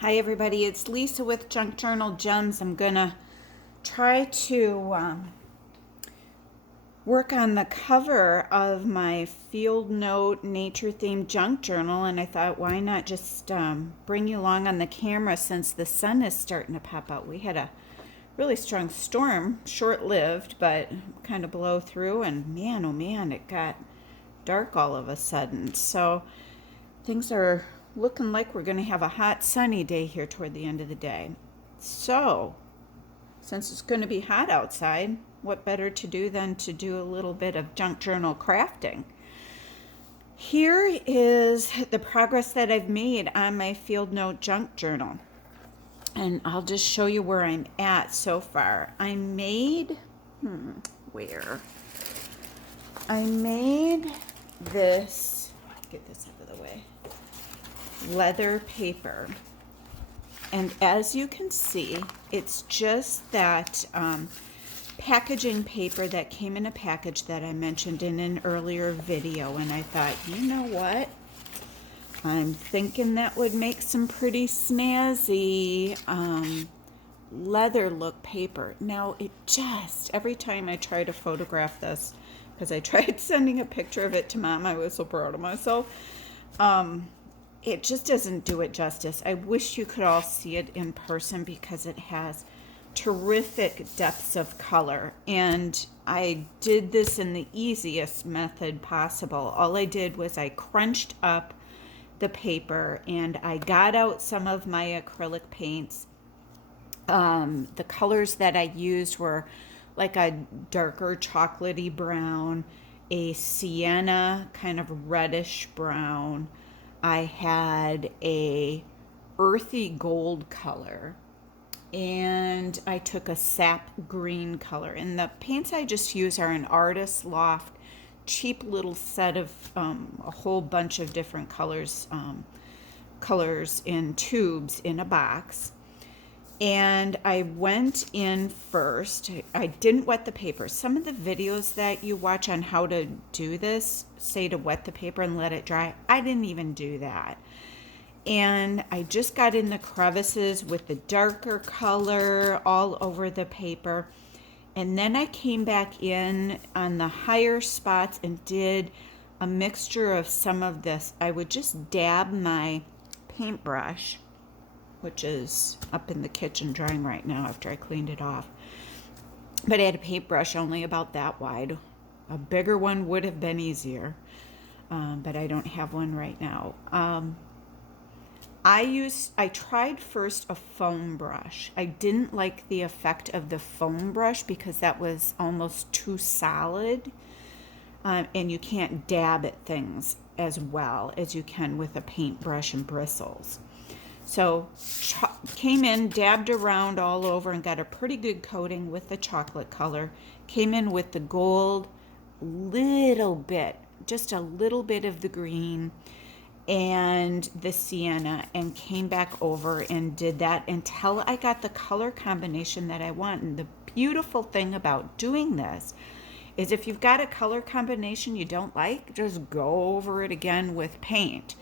Hi everybody, it's Lisa with Junk Journal Gems. I'm gonna try to work on the cover of my field note nature themed junk journal, and I thought why not just bring you along on the camera since the sun is starting to pop out. We had a really strong storm, short-lived, but kind of blow through, and man, oh man, it got dark all of a sudden. So things are looking like we're going to have a hot sunny day here toward the end of the day. So since it's going to be hot outside, what better to do than to do a little bit of junk journal crafting. Here is the progress that I've made on my field note junk journal, and I'll just show you where I'm at so far. I made this, get this out of the way, leather paper, and as you can see, it's just that packaging paper that came in a package that I mentioned in an earlier video, and I thought, you know what, I'm thinking that would make some pretty snazzy leather look paper. Now it just, every time I try to photograph this, because I tried sending a picture of it to Mom, I was so proud of myself, it just doesn't do it justice. I wish you could all see it in person because it has terrific depths of color. And I did this in the easiest method possible. All I did was I crunched up the paper and I got out some of my acrylic paints. The colors that I used were like a darker chocolatey brown, a sienna kind of reddish brown. I had a earthy gold color, and I took a sap green color. And the paints I just use are an Artist Loft cheap little set of a whole bunch of different colors in tubes in a box. And I went in first. I didn't wet the paper. Some of the videos that you watch on how to do this say to wet the paper and let it dry. I didn't even do that. And I just got in the crevices with the darker color all over the paper. And then I came back in on the higher spots and did a mixture of some of this. I would just dab my paintbrush, which is up in the kitchen drying right now after I cleaned it off. But I had a paintbrush only about that wide. A bigger one would have been easier, but I don't have one right now. I tried first a foam brush. I didn't like the effect of the foam brush because that was almost too solid, and you can't dab at things as well as you can with a paintbrush and bristles. So came in, dabbed around all over and got a pretty good coating with the chocolate color. Came in with the gold, little bit, just a little bit of the green and the sienna, and came back over and did that until I got the color combination that I want. And the beautiful thing about doing this is if you've got a color combination you don't like, just go over it again with paint.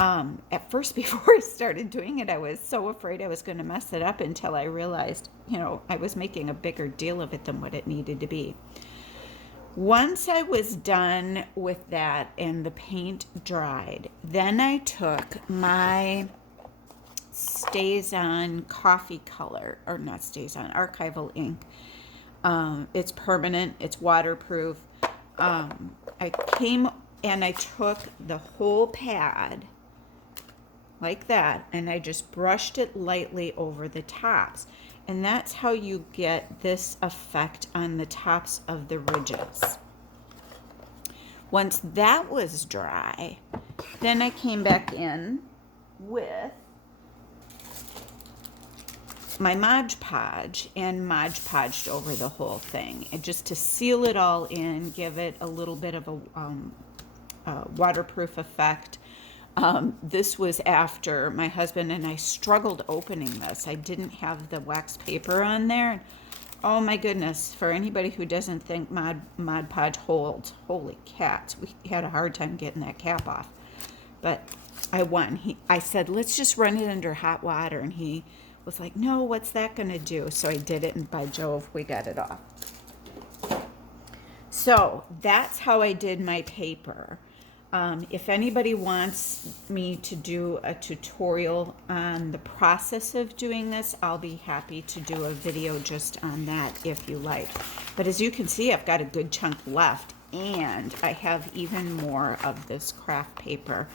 At first, before I started doing it, I was so afraid I was going to mess it up until I realized, I was making a bigger deal of it than what it needed to be. Once I was done with that and the paint dried, then I took my Stays-On coffee color, or not Stays-On, archival ink. It's permanent, it's waterproof. I came and I took the whole pad like that, and I just brushed it lightly over the tops. And that's how you get this effect on the tops of the ridges. Once that was dry, then I came back in with my Mod Podge and Mod Podged over the whole thing, and just to seal it all in, give it a little bit of a waterproof effect. This was after my husband and I struggled opening this. I didn't have the wax paper on there. Oh my goodness, for anybody who doesn't think Mod Podge holds, holy cats, we had a hard time getting that cap off. but I won. I said, let's just run it under hot water. And he was like, no, what's that going to do? So I did it, and by Jove, we got it off. So that's how I did my paper. If anybody wants me to do a tutorial on the process of doing this, I'll be happy to do a video just on that if you like. But as you can see, I've got a good chunk left, and I have even more of this craft paper.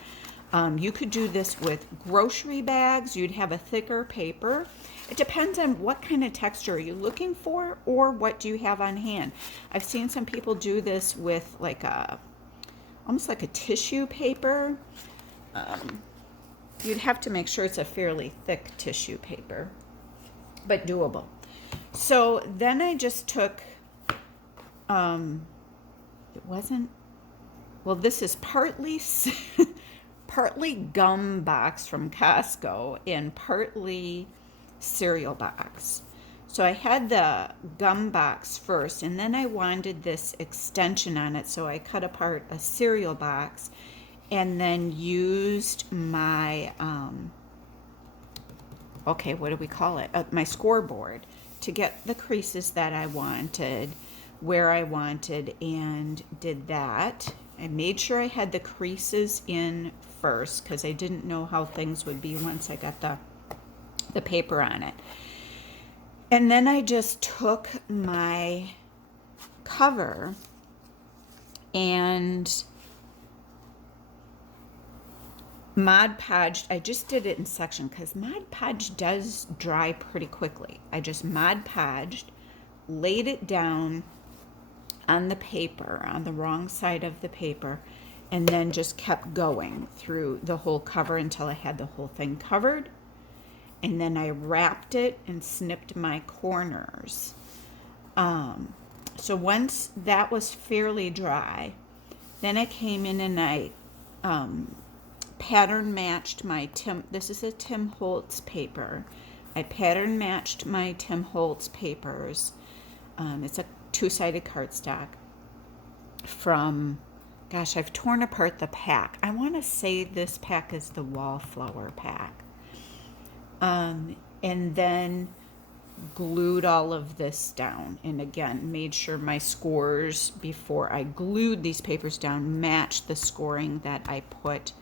You could do this with grocery bags. You'd have a thicker paper. It depends on what kind of texture are you looking for, or what do you have on hand. I've seen some people do this with like almost like a tissue paper. You'd have to make sure it's a fairly thick tissue paper, but doable. So then I just took, it wasn't, well, this is partly partly gum box from Costco and partly cereal box. So I had the gum box first, and then I wanted this extension on it, so I cut apart a cereal box and then used my, okay, what do we call it? My scoreboard to get the creases that I wanted, where I wanted, and did that. I made sure I had the creases in first because I didn't know how things would be once I got the paper on it. And then I just took my cover and Mod Podged. I just did it in section because Mod Podge does dry pretty quickly. I just Mod Podged, laid it down on the paper, on the wrong side of the paper, and then just kept going through the whole cover until I had the whole thing covered. And then I wrapped it and snipped my corners. So once that was fairly dry, then I came in and I pattern matched my this is a Tim Holtz paper. I pattern matched my Tim Holtz papers. It's a two-sided cardstock from, gosh, I've torn apart the pack. I want to say this pack is the Wallflower pack. And then glued all of this down. And again, made sure my scores before I glued these papers down matched the scoring that I put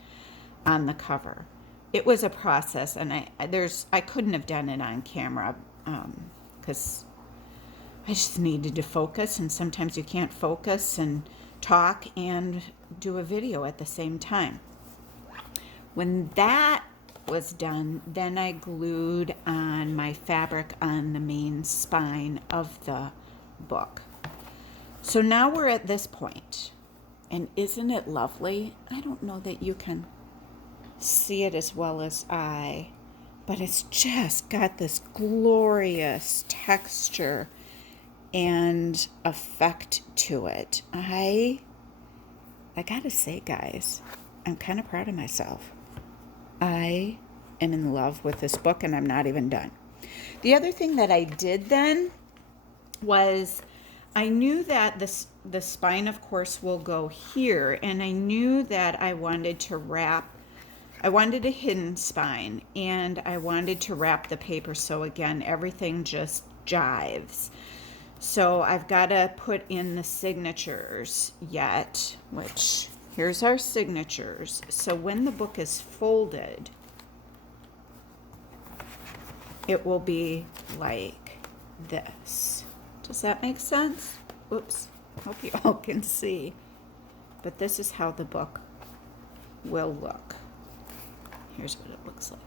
on the cover. It was a process, and I couldn't have done it on camera because I just needed to focus, and sometimes you can't focus and talk and do a video at the same time. When that was done, then I glued on my fabric on the main spine of the book. So now we're at this point, and isn't it lovely? I don't know that you can see it as well as I, but it's just got this glorious texture and effect to it. I gotta say, guys, I'm kind of proud of myself. I am in love with this book, and I'm not even done. The other thing that I did then was I knew that the spine, of course, will go here, and I knew that I wanted a hidden spine, and I wanted to wrap the paper so, again, everything just jives. So I've got to put in the signatures yet, which, here's our signatures. So when the book is folded, it will be like this. Does that make sense? Oops, hope you all can see. But this is how the book will look. Here's what it looks like.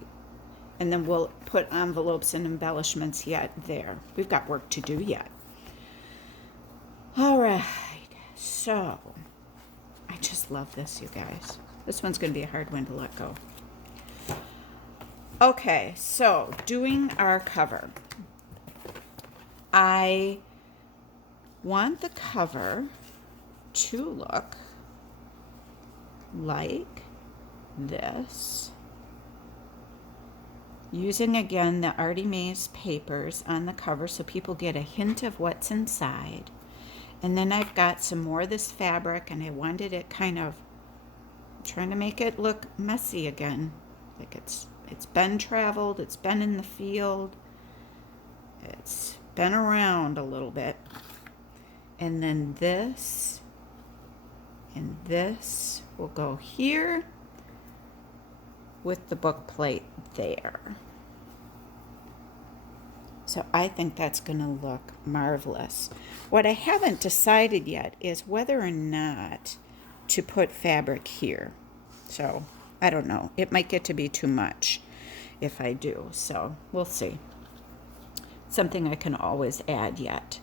And then we'll put envelopes and embellishments yet there. We've got work to do yet. All right, so I just love this, you guys. This one's going to be a hard one to let go. Okay, so doing our cover. I want the cover to look like this. Using, again, the Artie Mays papers on the cover so people get a hint of what's inside. And then I've got some more of this fabric, and I wanted it kind of trying to make it look messy again. Like it's been traveled, it's been in the field, it's been around a little bit. And then this and this will go here with the book plate there. So I think that's going to look marvelous. What I haven't decided yet is whether or not to put fabric here. So I don't know. It might get to be too much if I do. So we'll see. Something I can always add yet.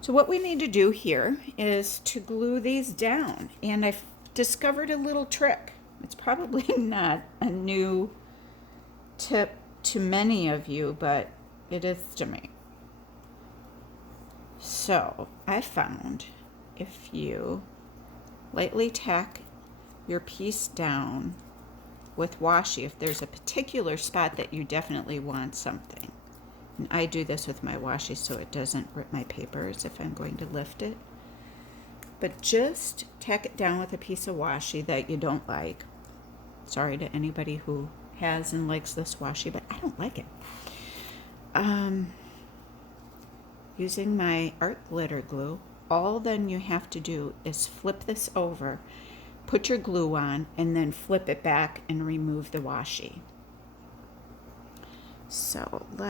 So what we need to do here is to glue these down. And I've discovered a little trick. It's probably not a new tip to many of you, but it is to me. So I found if you lightly tack your piece down with washi, if there's a particular spot that you definitely want something, and I do this with my washi so it doesn't rip my papers if I'm going to lift it, but just tack it down with a piece of washi that you don't like. Sorry to anybody who has and likes this washi, but I don't like it. Using my art glitter glue, all then you have to do is flip this over, put your glue on, and then flip it back and remove the washi. So I'm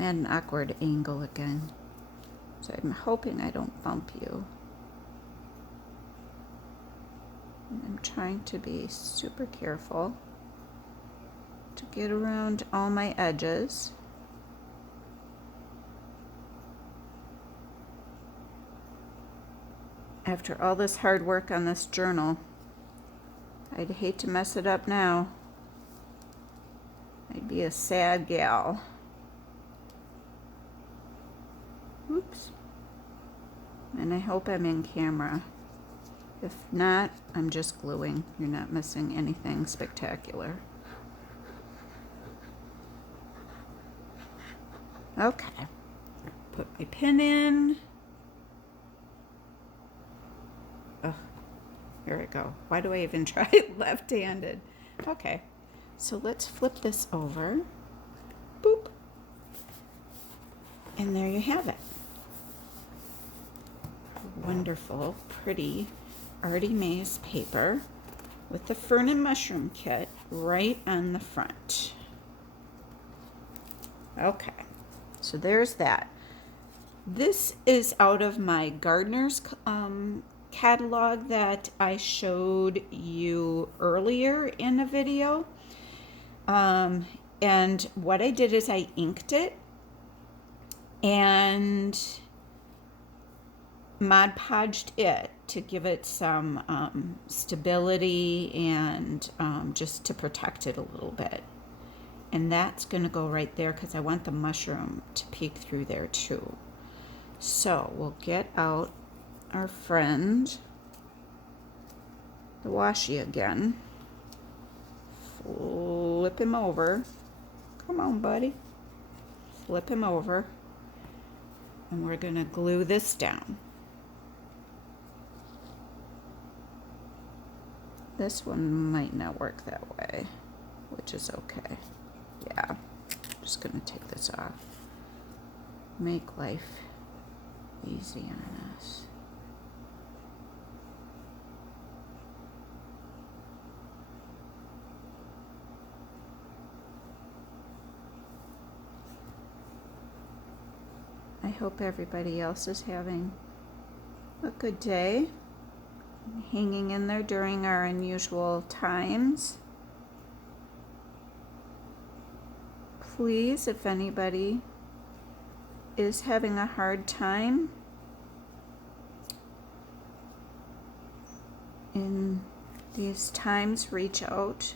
at an awkward angle again. So I'm hoping I don't bump you. And I'm trying to be super careful to get around all my edges. After all this hard work on this journal, I'd hate to mess it up now. I'd be a sad gal. Oops. And I hope I'm in camera. If not, I'm just gluing. You're not missing anything spectacular. Okay. Put my pin in. Oh, here we go. Why do I even try it left-handed? Okay. So let's flip this over. Boop. And there you have it. Wonderful, pretty Artie Mays paper with the fern and mushroom kit right on the front. Okay, so there's that. This is out of my gardener's catalog that I showed you earlier in a video. And what I did is I inked it and Mod Podged it to give it some stability and just to protect it a little bit. And that's going to go right there because I want the mushroom to peek through there too. So we'll get out our friend, the washi again. Flip him over. Come on, buddy. Flip him over. And we're going to glue this down. This one might not work that way, which is okay. Yeah, I'm just going to take this off. Make life easy on us. I hope everybody else is having a good day, hanging in there during our unusual times. Please, if anybody is having a hard time in these times, reach out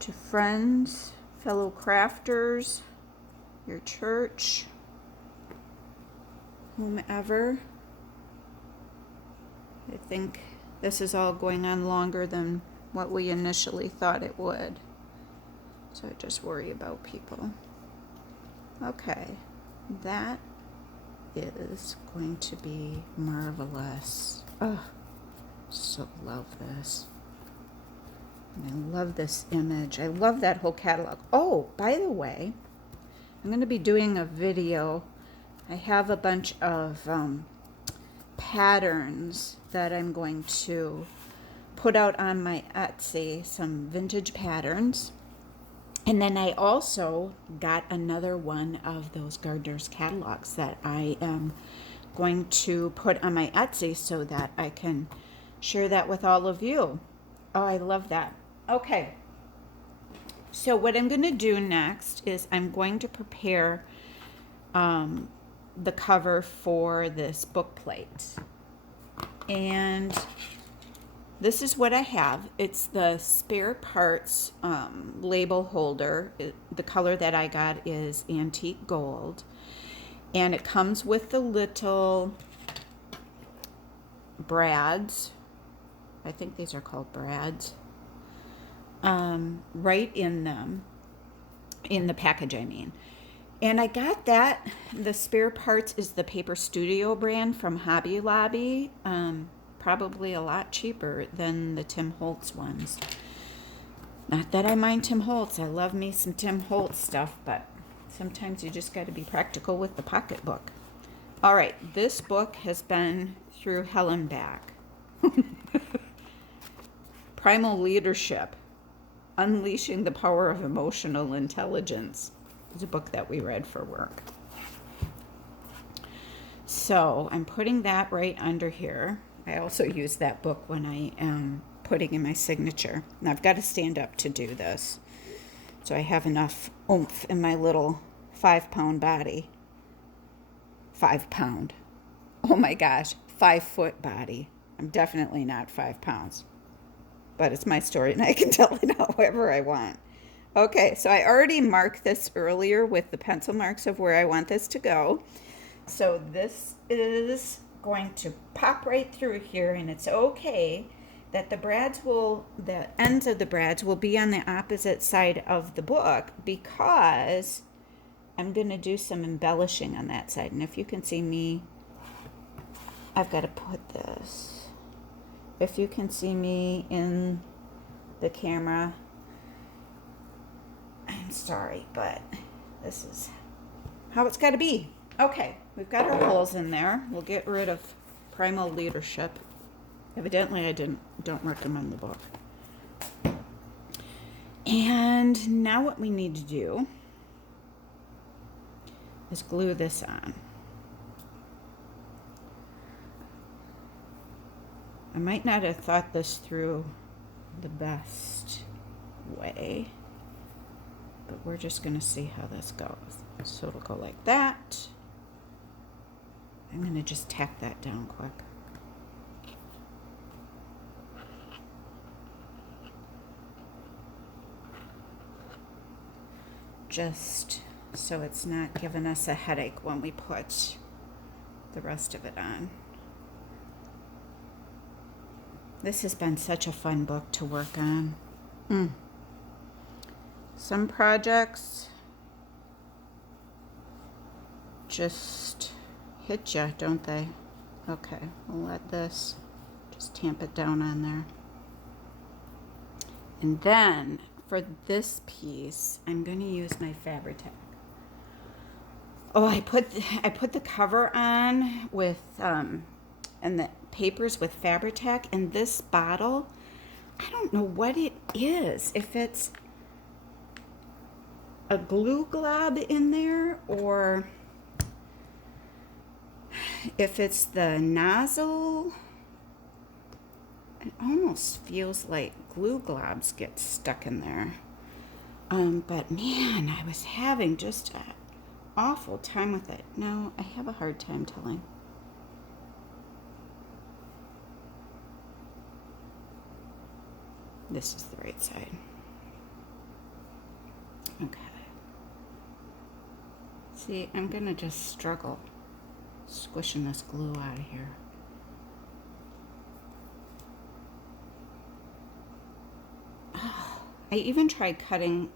to friends, fellow crafters, your church, whomever. I think this is all going on longer than what we initially thought it would. So I just worry about people. Okay, that is going to be marvelous. Oh, So love this. And I love this image. I love that whole catalog. Oh, by the way, I'm going to be doing a video. I have a bunch of patterns that I'm going to put out on my Etsy, some vintage patterns. And then I also got another one of those gardener's catalogs that I am going to put on my Etsy so that I can share that with all of you. Oh, I love that. Okay. So what I'm going to do next is I'm going to prepare the cover for this book plate. And this is what I have. It's the spare parts label holder. The color that I got is antique gold. And it comes with the little brads. I think these are called brads. Right in them. In the package, I mean. And I got that. The spare parts is the Paper Studio brand from Hobby Lobby. Probably a lot cheaper than the Tim Holtz ones. Not that I mind Tim Holtz. I love me some Tim Holtz stuff, but sometimes you just got to be practical with the pocketbook. All right, this book has been through hell and back. Primal Leadership, Unleashing the Power of Emotional Intelligence. It's a book that we read for work. So I'm putting that right under here. I also use that book when I am putting in my signature. And I've got to stand up to do this. So I have enough oomph in my little 5-pound body. 5 pound. Oh my gosh, 5-foot body. I'm definitely not 5 pounds. But it's my story and I can tell it however I want. Okay, so I already marked this earlier with the pencil marks of where I want this to go. So this is going to pop right through here, and it's okay that the ends of the brads will be on the opposite side of the book because I'm going to do some embellishing on that side. And if you can see me, I've got to put this. If you can see me in the camera, I'm sorry, but this is how it's got to be. Okay, we've got our holes in there. We'll get rid of Primal Leadership. Evidently, I don't recommend the book. And now what we need to do is glue this on. I might not have thought this through the best way, but we're just going to see how this goes. So it'll go like that. I'm going to just tack that down quick. Just so it's not giving us a headache when we put the rest of it on. This has been such a fun book to work on. Some projects just hit ya, don't they? Okay, we'll let this just tamp it down on there. And then for this piece, I'm going to use my Fabri-Tac. Oh, I put the cover on with and the papers with Fabri-Tac, and this bottle, I don't know what it is. If it's a glue glob in there or if it's the nozzle. It almost feels like glue globs get stuck in there. But man, I was having just an awful time with it. Now I have a hard time telling. This is the right side. Okay. See, I'm gonna just struggle squishing this glue out of here. I even tried cutting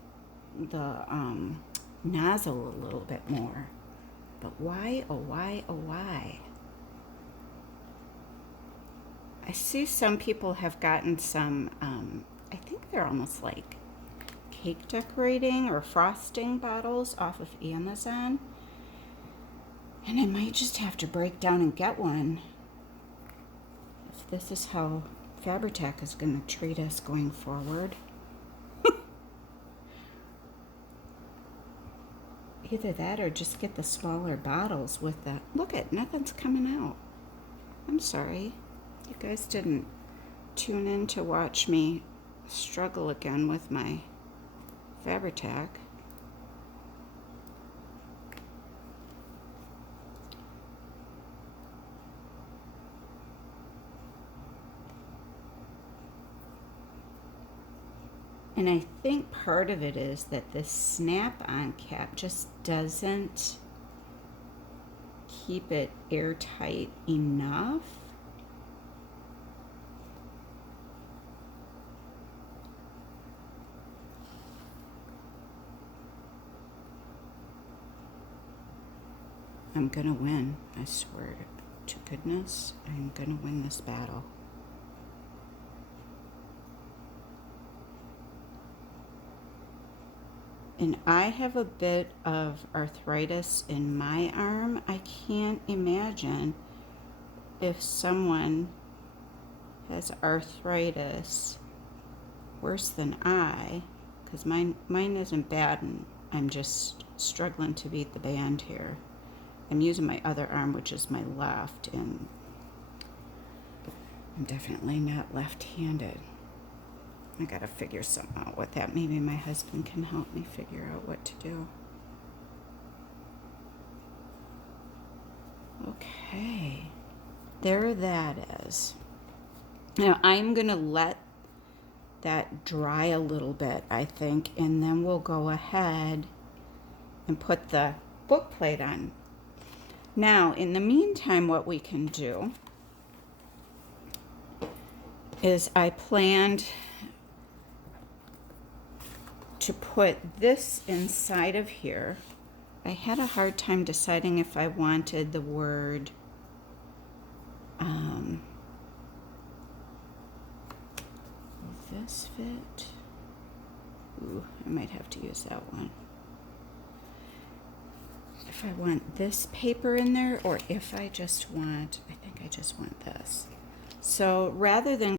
the nozzle a little bit more, but why, oh why, oh why? I see some people have gotten some, I think they're almost like cake decorating or frosting bottles off of Amazon. And I might just have to break down and get one. If this is how Fabri-Tac is going to treat us going forward. Either that or just get the smaller bottles with the... Look at, nothing's coming out. I'm sorry. You guys didn't tune in to watch me struggle again with my Fabri-Tac. And I think part of it is that this snap-on cap just doesn't keep it airtight enough. I'm gonna win, I swear to goodness, I'm gonna win this battle. And I have a bit of arthritis in my arm. I can't imagine if someone has arthritis worse than I, because mine isn't bad and I'm just struggling to beat the band here. I'm using my other arm, which is my left, and I'm definitely not left-handed. I gotta figure something out with that. Maybe my husband can help me figure out what to do. Okay, there that is. Now I'm gonna let that dry a little bit, I think, and then we'll go ahead and put the book plate on. Now, in the meantime, what we can do is I planned to put this inside of here. I had a hard time deciding if I wanted the word will this fit? Ooh, I might have to use that one. If I want this paper in there or if I just want, I think I just want this. So rather than